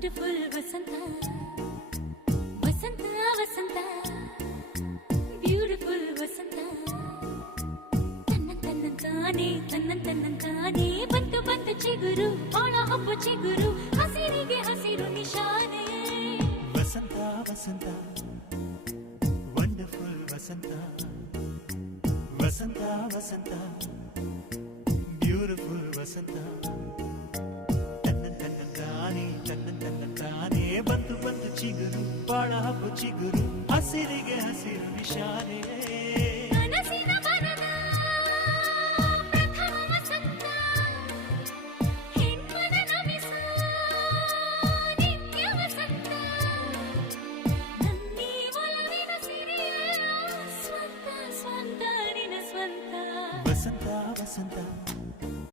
wonderful ವಸಂತ ವಸಂತ ವಸಂತ beautiful ವಸಂತ ತನ್ನಂತಾನೆ ಬಂತು ಬಂತು ಚಿಗುರು ಒಳ ಹಬ್ಬ ಚಿಗುರು ಹಸಿರಿಗೆ ಹಸಿರು ನಿಶಾನೆ ವಸಂತ ವಸಂತ ವಂಡರ್ಫುಲ್ ವಸಂತ ವಸಂತ ವಸಂತ ಬ್ಯೂಟಿಫುಲ್ ವಸಂತ ತನ್ನಂತಾನೆ ಬಂತು ಬಂತು ಚಿಗುರು ಬಾಳ ಹಬ್ಬ ಚಿಗುರು ಹಸಿರಿಗೆ ಹಸಿರು ನಿಶಾನೆ